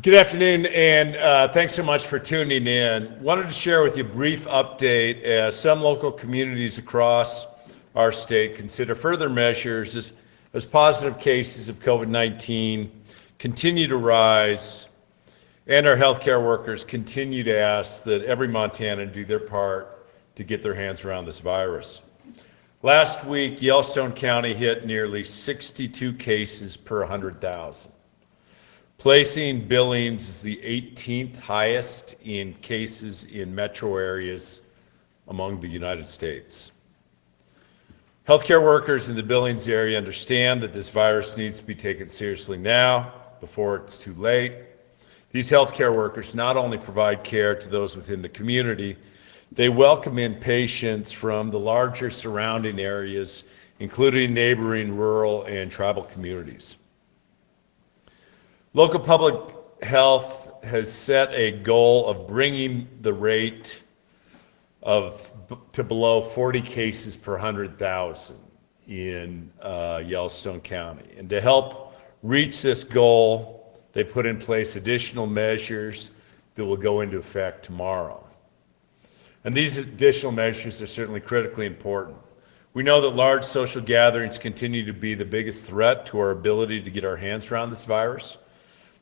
Good afternoon, and thanks so much for tuning in. Wanted to share with you a brief update as some local communities across our state consider further measures as positive cases of COVID-19 continue to rise and our healthcare workers continue to ask that every Montanan do their part to get their hands around this virus. Last week, Yellowstone County hit nearly 62 cases per 100,000. Placing Billings as the 18th highest in cases in metro areas among the United States. Healthcare workers in the Billings area understand that this virus needs to be taken seriously now before it's too late. These healthcare workers not only provide care to those within the community, they welcome in patients from the larger surrounding areas, including neighboring rural and tribal communities. Local public health has set a goal of bringing the rate to below 40 cases per 100,000 in Yellowstone County. And to help reach this goal, they put in place additional measures that will go into effect tomorrow. And these additional measures are certainly critically important. We know that large social gatherings continue to be the biggest threat to our ability to get our hands around this virus.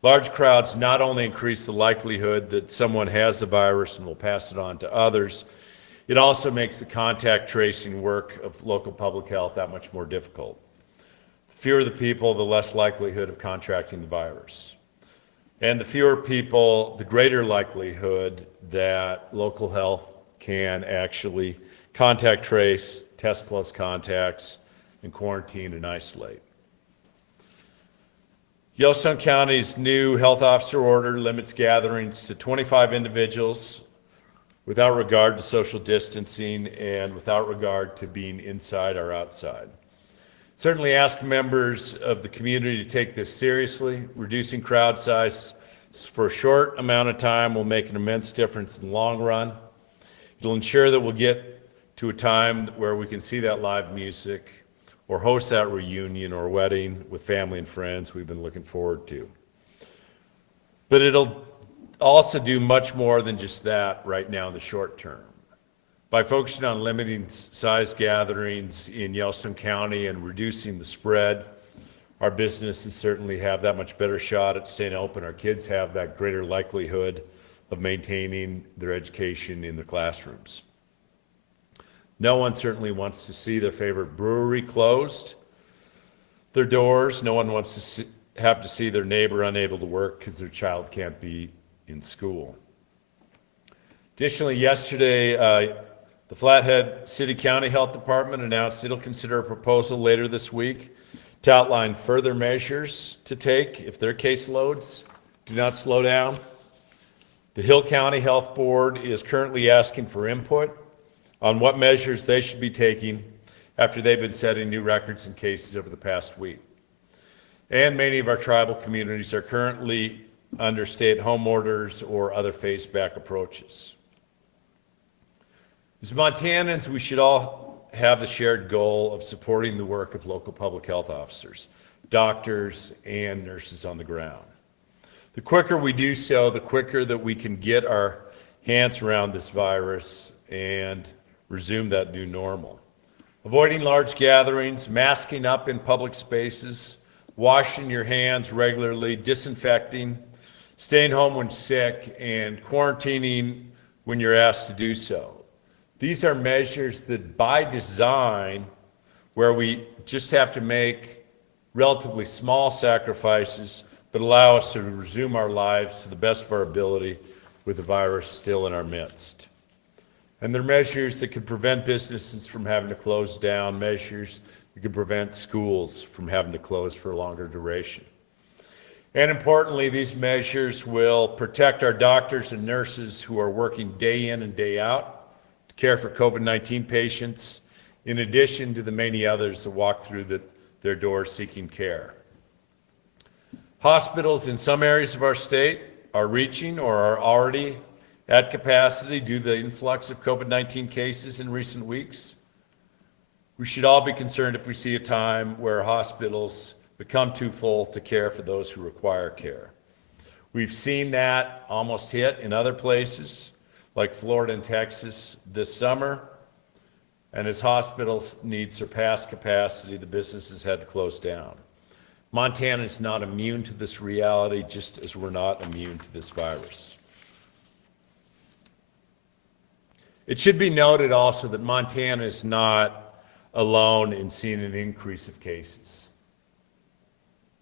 Large crowds not only increase the likelihood that someone has the virus and will pass it on to others, it also makes the contact tracing work of local public health that much more difficult. The fewer the people, the less likelihood of contracting the virus. And the fewer people, the greater likelihood that local health can actually contact trace, test close contacts, and quarantine and isolate. Yellowstone County's new health officer order limits gatherings to 25 individuals without regard to social distancing and without regard to being inside or outside. Certainly ask members of the community to take this seriously. Reducing crowd size for a short amount of time will make an immense difference in the long run. It'll ensure that we'll get to a time where we can see that live music or host that reunion or wedding with family and friends we've been looking forward to. But it'll also do much more than just that right now in the short term. By focusing on limiting size gatherings in Yellowstone County and reducing the spread, our businesses certainly have that much better shot at staying open. Our kids have that greater likelihood of maintaining their education in the classrooms. No one certainly wants to see their favorite brewery closed their doors. No one wants to have to see their neighbor unable to work because their child can't be in school. Additionally, yesterday, the Flathead City County Health Department announced it'll consider a proposal later this week to outline further measures to take if their caseloads do not slow down. The Hill County Health Board is currently asking for input on what measures they should be taking after they've been setting new records in cases over the past week. And many of our tribal communities are currently under stay-at-home orders or other phase-back approaches. As Montanans, we should all have the shared goal of supporting the work of local public health officers, doctors, and nurses on the ground. The quicker we do so, the quicker that we can get our hands around this virus and resume that new normal. Avoiding large gatherings, masking up in public spaces, washing your hands regularly, disinfecting, staying home when sick, and quarantining when you're asked to do so. These are measures that by design, where we just have to make relatively small sacrifices, but allow us to resume our lives to the best of our ability with the virus still in our midst. And they're measures that could prevent businesses from having to close down, measures that could prevent schools from having to close for a longer duration. And importantly, these measures will protect our doctors and nurses who are working day in and day out to care for COVID-19 patients, in addition to the many others that walk through their doors seeking care. Hospitals in some areas of our state are reaching or are already at capacity due to the influx of COVID-19 cases in recent weeks. We should all be concerned if we see a time where hospitals become too full to care for those who require care. We've seen that almost hit in other places like Florida and Texas this summer. And as hospitals need surpassed capacity, the businesses had to close down. Montana is not immune to this reality, just as we're not immune to this virus. It should be noted also that Montana is not alone in seeing an increase of cases.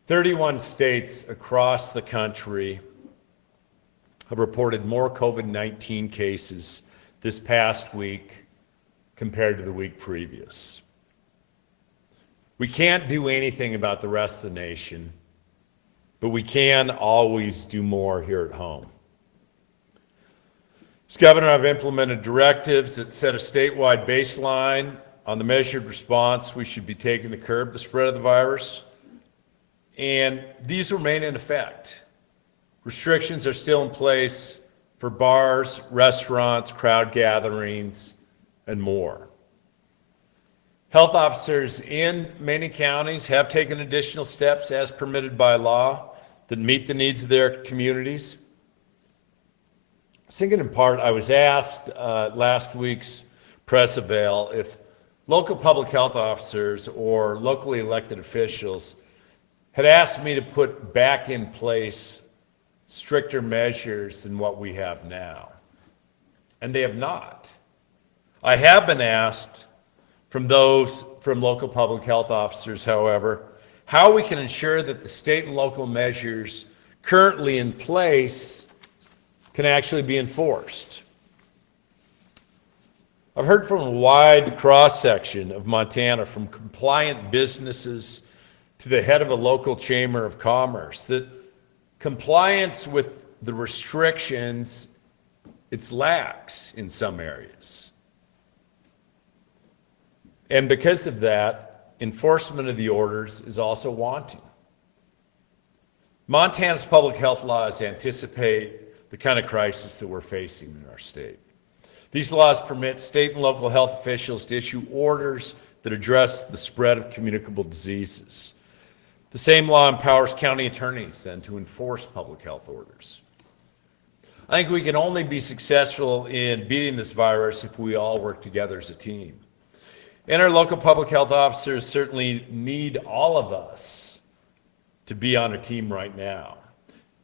31 states across the country have reported more COVID-19 cases this past week compared to the week previous. We can't do anything about the rest of the nation, but we can always do more here at home. As governor, I've implemented directives that set a statewide baseline on the measured response we should be taking to curb the spread of the virus, and these remain in effect. Restrictions are still in place for bars, restaurants, crowd gatherings, and more. Health officers in many counties have taken additional steps as permitted by law that meet the needs of their communities. Thinking in part, I was asked last week's press avail if local public health officers or locally elected officials had asked me to put back in place stricter measures than what we have now. And they have not. I have been asked from local public health officers, however, how we can ensure that the state and local measures currently in place can actually be enforced. I've heard from a wide cross-section of Montana, from compliant businesses to the head of a local chamber of commerce, that compliance with the restrictions, it's lax in some areas. And because of that, enforcement of the orders is also wanting. Montana's public health laws anticipate the kind of crisis that we're facing in our state. These laws permit state and local health officials to issue orders that address the spread of communicable diseases. The same law empowers county attorneys then to enforce public health orders. I think we can only be successful in beating this virus if we all work together as a team. And our local public health officers certainly need all of us to be on a team right now.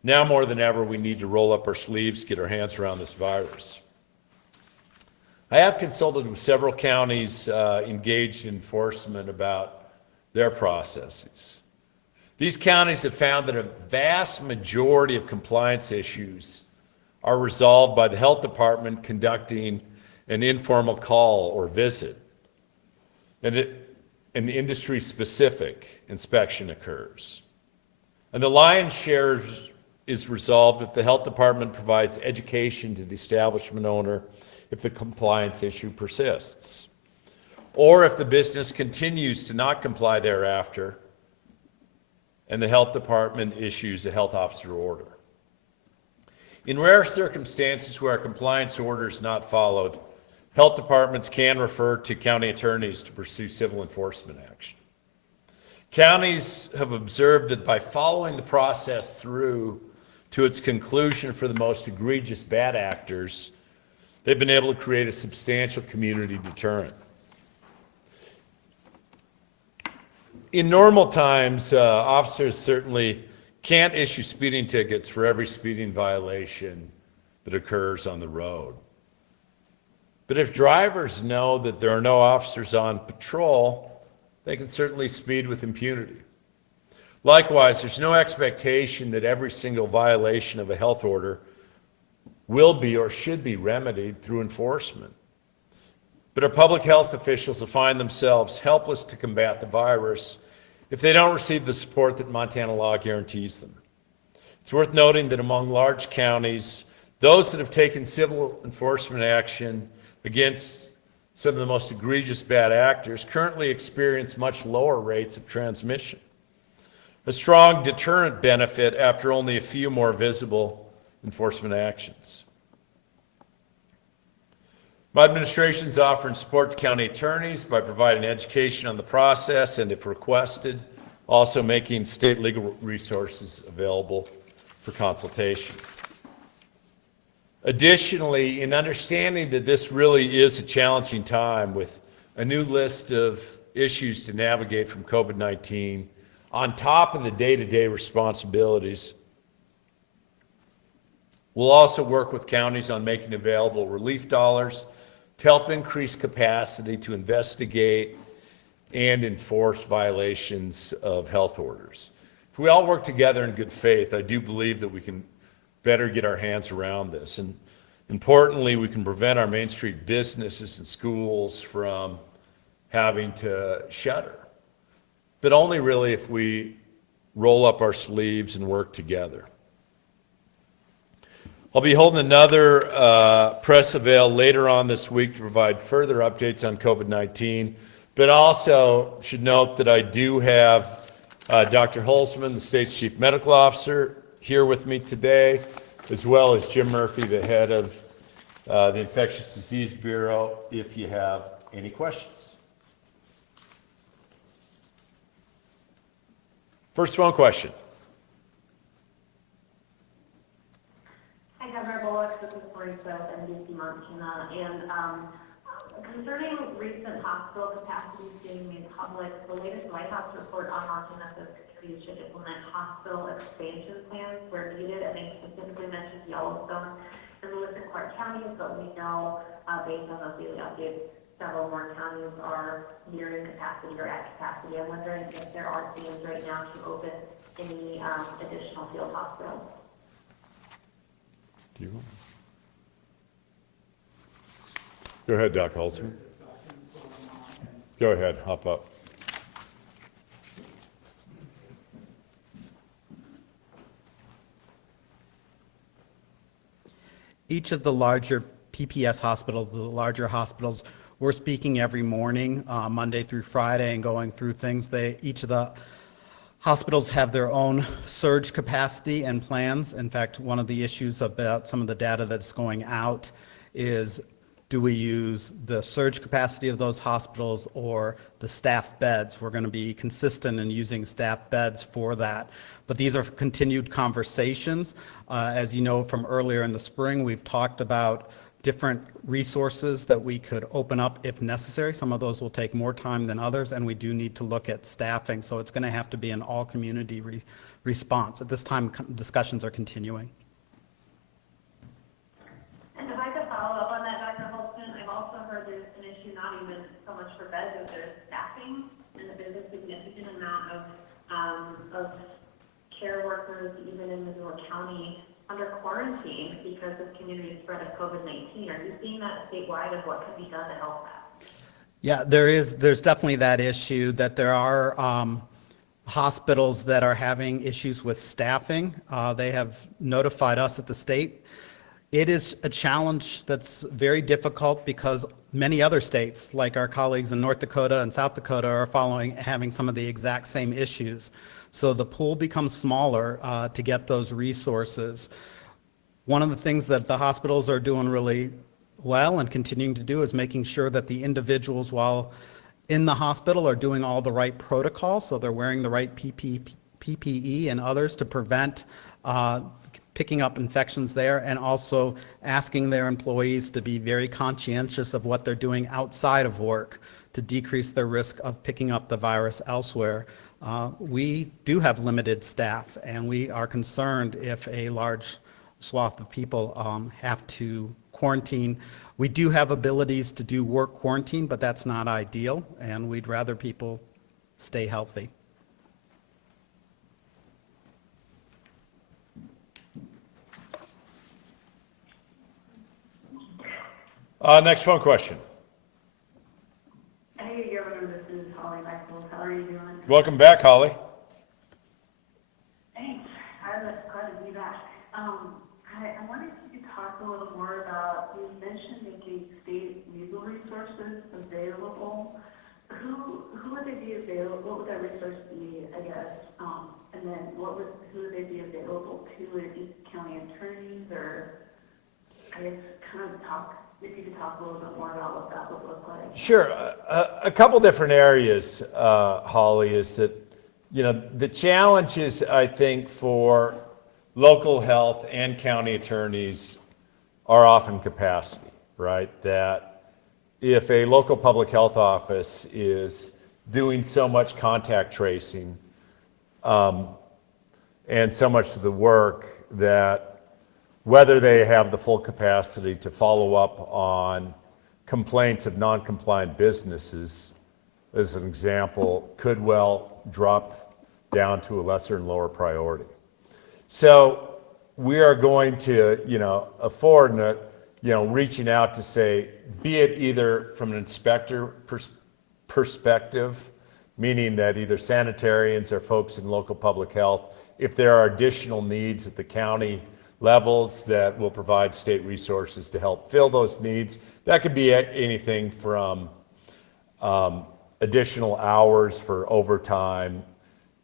Now more than ever, we need to roll up our sleeves, get our hands around this virus. I have consulted with several counties engaged in enforcement about their processes. These counties have found that a vast majority of compliance issues are resolved by the health department conducting an informal call or visit, and an industry-specific inspection occurs. And the lion's share is resolved if the health department provides education to the establishment owner if the compliance issue persists, or if the business continues to not comply thereafter, and the health department issues a health officer order. In rare circumstances where a compliance order is not followed, health departments can refer to county attorneys to pursue civil enforcement action. Counties have observed that by following the process through to its conclusion for the most egregious bad actors, they've been able to create a substantial community deterrent. In normal times, officers certainly can't issue speeding tickets for every speeding violation that occurs on the road. But if drivers know that there are no officers on patrol, they can certainly speed with impunity. Likewise, there's no expectation that every single violation of a health order will be or should be remedied through enforcement. But our public health officials will find themselves helpless to combat the virus if they don't receive the support that Montana law guarantees them. It's worth noting that among large counties, those that have taken civil enforcement action against some of the most egregious bad actors currently experience much lower rates of transmission. A strong deterrent benefit after only a few more visible enforcement actions. My administration is offering support to county attorneys by providing education on the process and, if requested, also making state legal resources available for consultation. Additionally, in understanding that this really is a challenging time with a new list of issues to navigate from COVID-19, on top of the day-to-day responsibilities, we'll also work with counties on making available relief dollars to help increase capacity to investigate and enforce violations of health orders. If we all work together in good faith, I do believe that we can better get our hands around this. And importantly, we can prevent our Main Street businesses and schools from having to shutter. But only really if we roll up our sleeves and work together. I'll be holding another press avail later on this week to provide further updates on COVID-19, but also should note that I do have Dr. Holzman, the state's chief medical officer, here with me today, as well as Jim Murphy, the head of the Infectious Disease Bureau, if you have any questions. First phone question. Hi, Governor Bullock. This is Marisa with NBC Montana. And concerning recent hospital capacities being made public, the latest White House report on Montana says cities should implement hospital expansion plans where needed, and they specifically mentioned Yellowstone and Lewis and Clark counties, but we know, based on those daily updates, several more counties are nearing capacity or at capacity. I'm wondering if there are plans right now to open any additional field hospitals. Do you want? Go ahead, Doc Holzman. Go ahead, hop up. Each of the larger PPS hospitals, the larger hospitals, we're speaking every morning, Monday through Friday, and going through things. Each of the hospitals have their own surge capacity and plans. In fact, one of the issues about some of the data that's going out is, do we use the surge capacity of those hospitals or the staff beds? We're going to be consistent in using staff beds for that. But these are continued conversations. As you know from earlier in the spring, we've talked about different resources that we could open up if necessary. Some of those will take more time than others, and we do need to look at staffing. So it's going to have to be an all-community response. At this time, discussions are continuing. And if I could follow up on that, Dr. Holtzman, I've also heard there's an issue not even so much for beds as there's staffing, and that there's a significant amount of care workers, even in Missoula County, under quarantine because of community spread of COVID-19. Are you seeing that statewide, and what could be done to help that? Yeah, there's definitely that issue that there are hospitals that are having issues with staffing. They have notified us at the state. It is a challenge that's very difficult because many other states, like our colleagues in North Dakota and South Dakota, are having some of the exact same issues. So the pool becomes smaller to get those resources. One of the things that the hospitals are doing really well and continuing to do is making sure that the individuals while in the hospital are doing all the right protocols, so they're wearing the right PPE and others to prevent picking up infections there, and also asking their employees to be very conscientious of what they're doing outside of work to decrease their risk of picking up the virus elsewhere. We do have limited staff, and we are concerned if a large swath of people have to quarantine. We do have abilities to do work quarantine, but that's not ideal, and we'd rather people stay healthy. Next phone question. Hey, Governor, this is Holly Maxwell. How are you doing? Welcome back, Holly. Thanks. I'm glad to be back. I wondered if you could talk a little more about, you mentioned making state legal resources available. Who would they be available? What would that resource be, I guess? And then who would they be available to? Would it be county attorneys, or I guess if you could talk a little bit more about what that would look like? Sure. A couple different areas, Holly, is that, the challenges, I think, for local health and county attorneys are often capacity, right? That if a local public health office is doing so much contact tracing and so much of the work, that whether they have the full capacity to follow up on complaints of non-compliant businesses, as an example, could well drop down to a lesser and lower priority. So we are going to, afford, reaching out to say, be it either from an inspector perspective, meaning that either sanitarians or folks in local public health, if there are additional needs at the county levels, that will provide state resources to help fill those needs. That could be anything from additional hours for overtime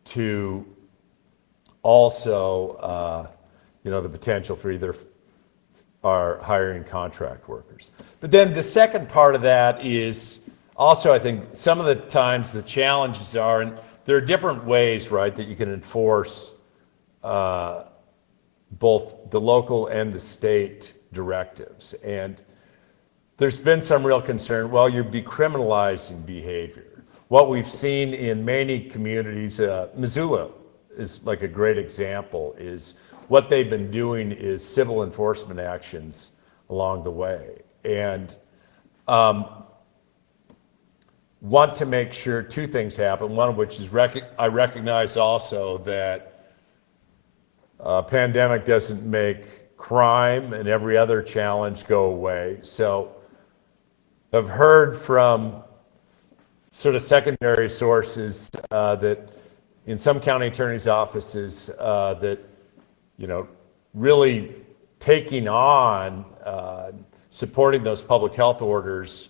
to also, the potential for either our hiring contract workers. But then the second part of that is also, I think, some of the times the challenges are, and there are different ways, right, that you can enforce both the local and the state directives. And there's been some real concern, well, you're decriminalizing behavior. What we've seen in many communities, Missoula is like a great example, is what they've been doing is civil enforcement actions along the way. And want to make sure two things happen, one of which is I recognize also that pandemic doesn't make crime and every other challenge go away. So I've heard from sort of secondary sources that in some county attorneys' offices that, really taking on, supporting those public health orders,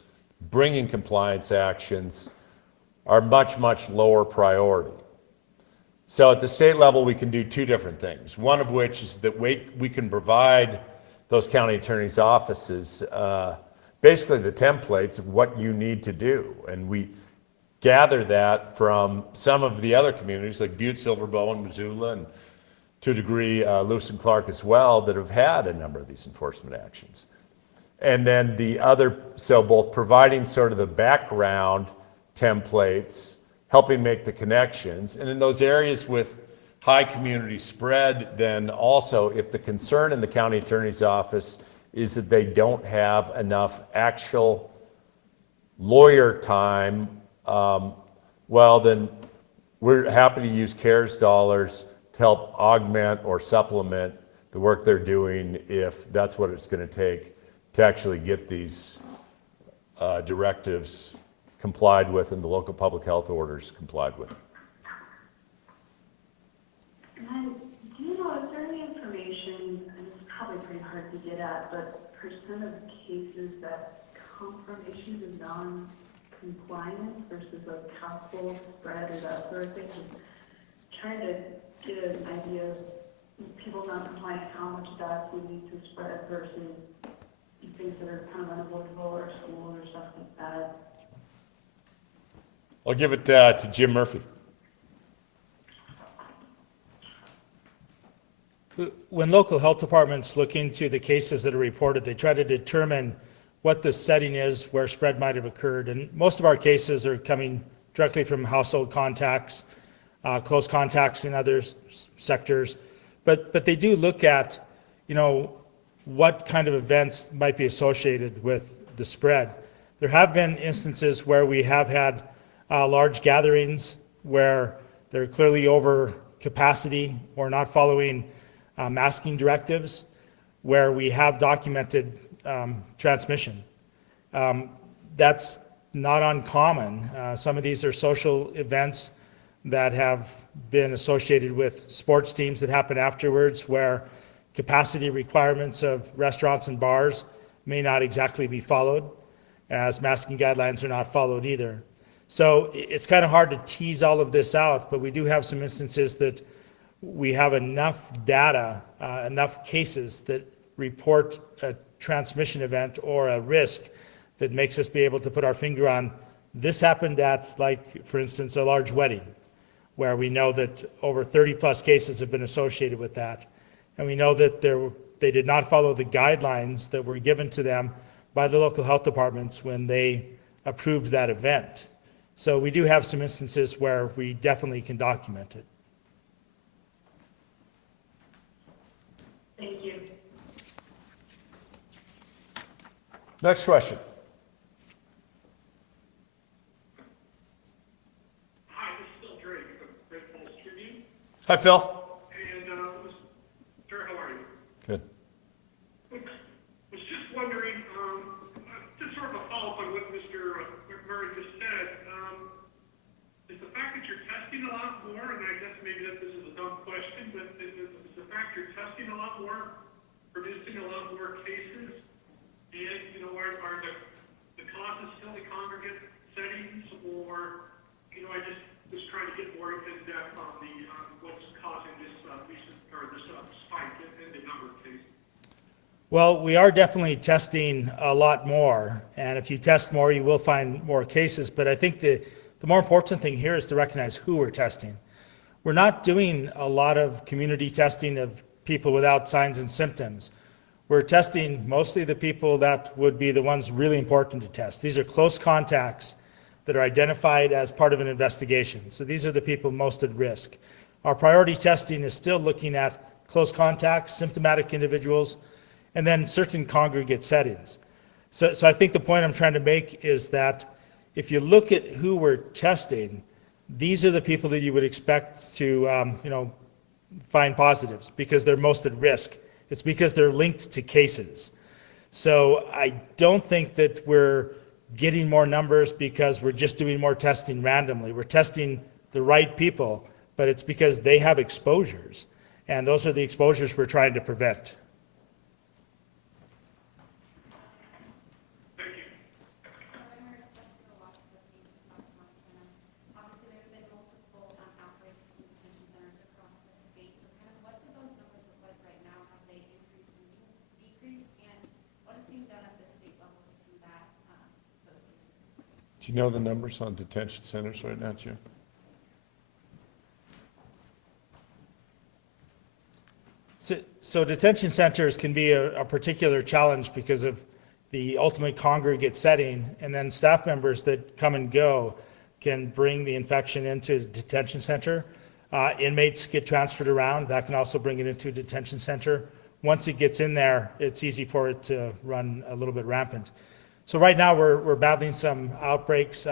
bringing compliance actions are much, much lower priority. So at the state level, we can do two different things. One of which is that we can provide those county attorneys' offices basically the templates of what you need to do. And we gather that from some of the other communities like Butte, Silver Bow, and Missoula, and to a degree Lewis and Clark as well, that have had a number of these enforcement actions. And then the other, so both providing sort of the background templates, helping make the connections, and in those areas with high community spread, then also if the concern in the county attorney's office is that they don't have enough actual lawyer time, well, then we're happy to use CARES dollars to help augment or supplement the work they're doing if that's what it's going to take to actually get these directives complied with and the local public health orders complied with. And do you know, is there any information, and it's probably pretty hard to get at, but percent of cases that come from issues of non-compliance versus like household spread or that sort of thing? I'm trying to get an idea of people non-compliant, how much of that would need to spread versus things that are kind of unavoidable or school or stuff like that. I'll give it to Jim Murphy. When local health departments look into the cases that are reported, they try to determine what the setting is where spread might have occurred. And most of our cases are coming directly from household contacts, close contacts in other sectors. But they do look at, what kind of events might be associated with the spread. There have been instances where we have had large gatherings where they're clearly over capacity or not following masking directives, where we have documented transmission. That's not uncommon. Some of these are social events that have been associated with sports teams that happen afterwards, where capacity requirements of restaurants and bars may not exactly be followed, as masking guidelines are not followed either. So it's kind of hard to tease all of this out, but we do have some instances that we have enough data, enough cases that report a transmission event or a risk that makes us be able to put our finger on, this happened at, like, for instance, a large wedding, where we know that over 30 plus cases have been associated with that. And we know that they did not follow the guidelines that were given to them by the local health departments when they approved that event. So we do have some instances where we definitely can document it. Thank you. Next question. Hi, this is Phil Drake of Great Falls Tribune. Hi, Phil. And, sir, how are you? Good. Was just wondering, just sort of a follow-up on what Mr. Murray just said. Is the fact that you're testing a lot more, and I guess maybe that this is a dumb question, but is the fact you're testing a lot more, producing a lot more cases, and, you know, are the causes still the congregate settings, or, you know, I just was trying to get more in depth on what's causing this spike in the number of cases. Well, we are definitely testing a lot more, and if you test more, you will find more cases. But I think the more important thing here is to recognize who we're testing. We're not doing a lot of community testing of people without signs and symptoms. We're testing mostly the people that would be the ones really important to test. These are close contacts that are identified as part of an investigation. So these are the people most at risk. Our priority testing is still looking at close contacts, symptomatic individuals, and then certain congregate settings. So I think the point I'm trying to make is that if you look at who we're testing, these are the people that you would expect to find positives because they're most at risk. It's because they're linked to cases. So I don't think that we're getting more numbers because we're just doing more testing randomly. We're testing the right people, but it's because they have exposures. And those are the exposures we're trying to prevent. Thank you. Obviously, there's been multiple outbreaks in detention centers across the state. So kind of what do those numbers look like right now? Have they increased and decreased? And what is being done at the state level to combat those cases? Do you know the numbers on detention centers right now, Jim? So detention centers can be a particular challenge because of the ultimate congregate setting, and then staff members that come and go can bring the infection into the detention center. Inmates get transferred around. That can also bring it into a detention center. Once it gets in there, it's easy for it to run a little bit rampant. So right now we're battling some outbreaks.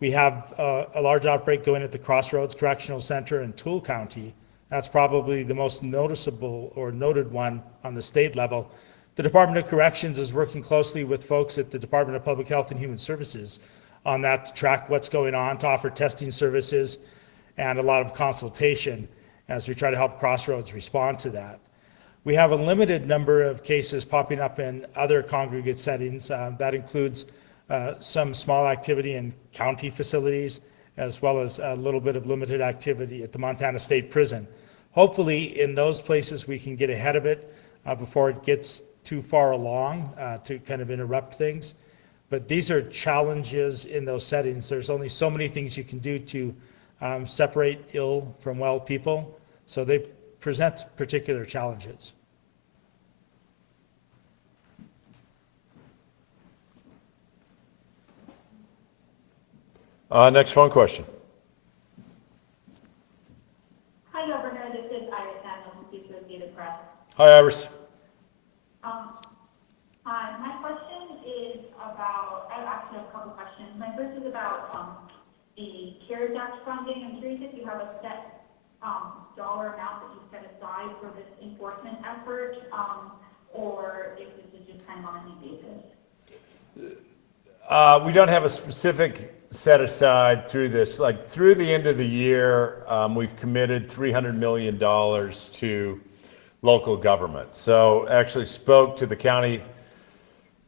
We have a large outbreak going at the Crossroads Correctional Center in Toole County. That's probably the most noticeable or noted one on the state level. The Department of Corrections is working closely with folks at the Department of Public Health and Human Services on that to track what's going on, to offer testing services and a lot of consultation as we try to help Crossroads respond to that. We have a limited number of cases popping up in other congregate settings. That includes some small activity in county facilities, as well as a little bit of limited activity at the Montana State Prison. Hopefully, in those places, we can get ahead of it before it gets too far along to kind of interrupt things. But these are challenges in those settings. There's only so many things you can do to separate ill from well people. So they present particular challenges. Next phone question. Hi, Governor. This is Iris Samuels with the Associated Press. Hi, Iris. Hi, my question is about, I actually have a couple questions. My first is about the CARES Act funding. I'm curious if you have a set dollar amount that you set aside for this enforcement effort, or if this is just kind of on a need basis. We don't have a specific set aside through this. Like through the end of the year, we've committed $300 million to local government. So actually spoke to the county,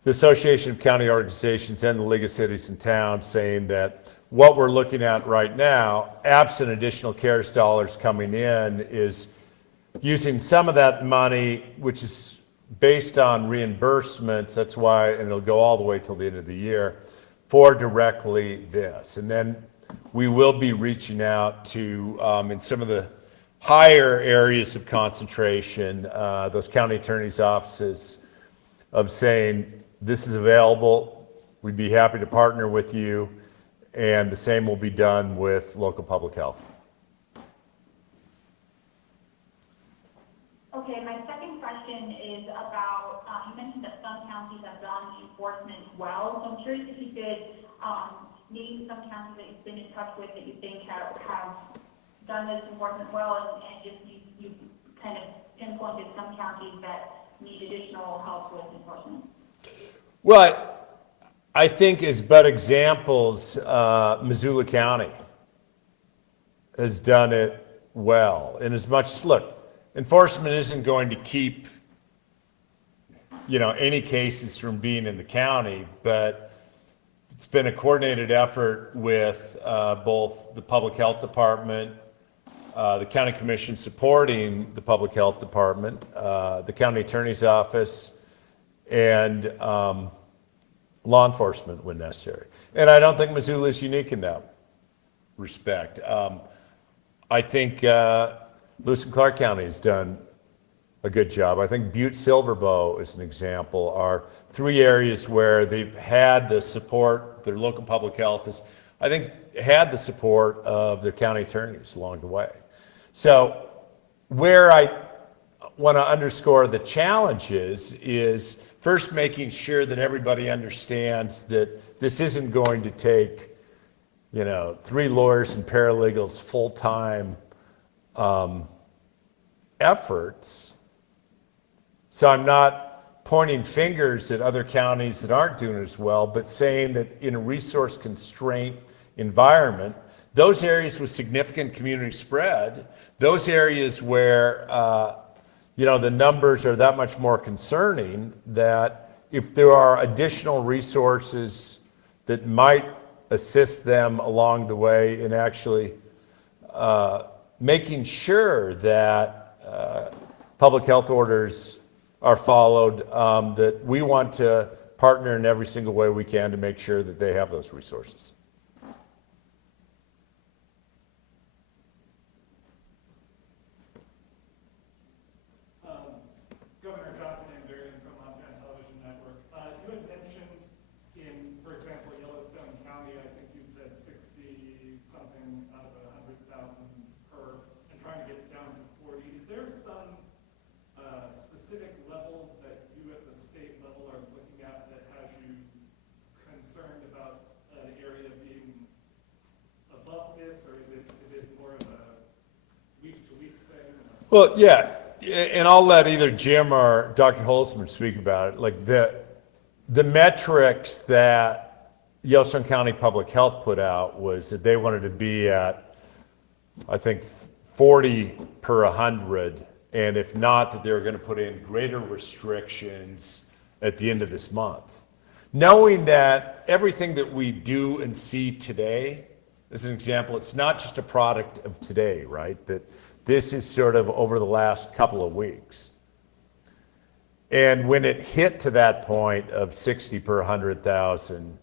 the Association of County Organizations and the League of Cities and Towns, saying that what we're looking at right now, absent additional CARES dollars coming in, is using some of that money, which is based on reimbursements. That's why, and it'll go all the way till the end of the year, for directly this. And then we will be reaching out to, in some of the higher areas of concentration, those county attorneys' offices, of saying, this is available, we'd be happy to partner with you, and the same will be done with local public health. Okay, my second question is about, you mentioned that some counties have done enforcement well, so I'm curious if you could name some counties that you've been in touch with that you think have done this enforcement well, and just you kind of pinpointed some counties that need additional help with enforcement. Well, I think as but examples, Missoula County has done it well. And as much, look, enforcement isn't going to keep, any cases from being in the county, but it's been a coordinated effort with both the public health department, the county commission supporting the public health department, the county attorney's office, and law enforcement when necessary. And I don't think Missoula is unique in that respect. I think Lewis and Clark County has done a good job. I think Butte Silverbow is an example, are three areas where they've had the support, their local public health has, I think, had the support of their county attorneys along the way. So where I want to underscore the challenges is first making sure that everybody understands that this isn't going to take, 3 lawyers and paralegals full-time efforts. So I'm not pointing fingers at other counties that aren't doing as well, but saying that in a resource constraint environment, those areas with significant community spread, those areas where the numbers are that much more concerning, that if there are additional resources that might assist them along the way in actually making sure that public health orders are followed, that we want to partner in every single way we can to make sure that they have those resources. Governor Jonathan and Varian from Montana Television Network. You had mentioned in, for example, Yellowstone County, I think you said 60-something out of 100,000 per, and trying to get it down to 40. Is there some specific levels that you at the state level are looking at that has you concerned about an area being above this, or is it more of a week-to-week thing? Well, yeah. And I'll let either Jim or Dr. Holzman speak about it. Like the metrics that Yellowstone County Public Health put out was that they wanted to be at, I think, 40 per 100, and if not, that they were going to put in greater restrictions at the end of this month. Knowing that everything that we do and see today, as an example, it's not just a product of today, right? That this is sort of over the last couple of weeks. And when it hit to that point of 60 per 100,000,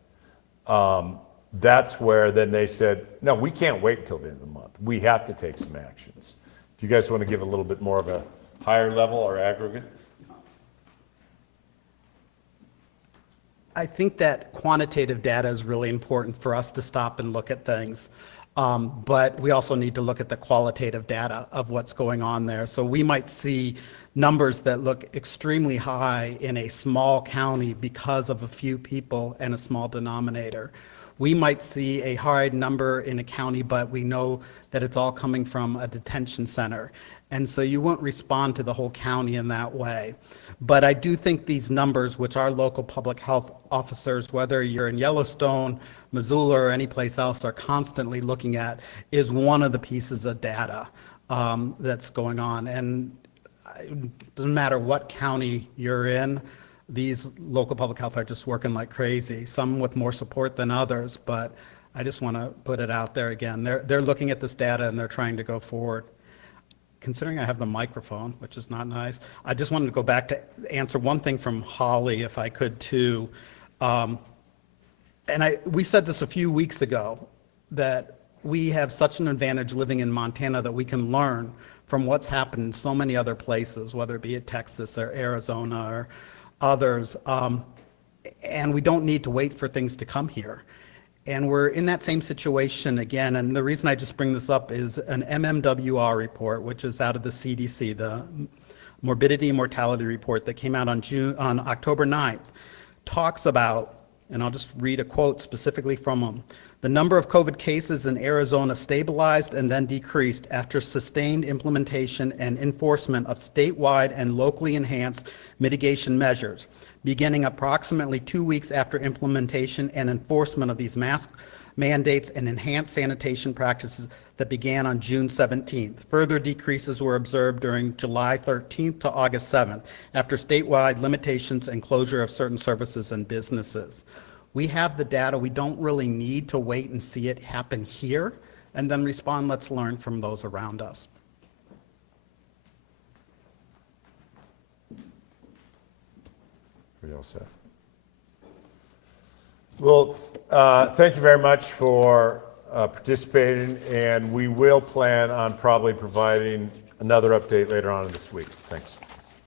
that's where then they said, no, we can't wait until the end of the month. We have to take some actions. Do you guys want to give a little bit more of a higher level or aggregate? I think that quantitative data is really important for us to stop and look at things. But we also need to look at the qualitative data of what's going on there. So we might see numbers that look extremely high in a small county because of a few people and a small denominator. We might see a high number in a county, but we know that it's all coming from a detention center. And so you won't respond to the whole county in that way. But I do think these numbers, which our local public health officers, whether you're in Yellowstone, Missoula, or any place else, are constantly looking at, is one of the pieces of data that's going on. And it doesn't matter what county you're in, these local public health are just working like crazy, some with more support than others, but I just want to put it out there again. They're looking at this data and they're trying to go forward. Considering I have the microphone, which is not nice, I just wanted to go back to answer one thing from Holly, if I could too. We said this a few weeks ago, that we have such an advantage living in Montana that we can learn from what's happened in so many other places, whether it be at Texas or Arizona or others. And we don't need to wait for things to come here. And we're in that same situation again, and the reason I just bring this up is an MMWR report, which is out of the CDC, the Morbidity and Mortality Report that came out on October 9th, talks about, and I'll just read a quote specifically from them, the number of COVID cases in Arizona stabilized and then decreased after sustained implementation and enforcement of statewide and locally enhanced mitigation measures, beginning approximately 2 weeks after implementation and enforcement of these mask mandates and enhanced sanitation practices that began on June 17th. Further decreases were observed during July 13th to August 7th after statewide limitations and closure of certain services and businesses. We have the data. We don't really need to wait and see it happen here and then respond. Let's learn from those around us. Pretty all set. Well, thank you very much for participating, and we will plan on probably providing another update later on in this week. Thanks.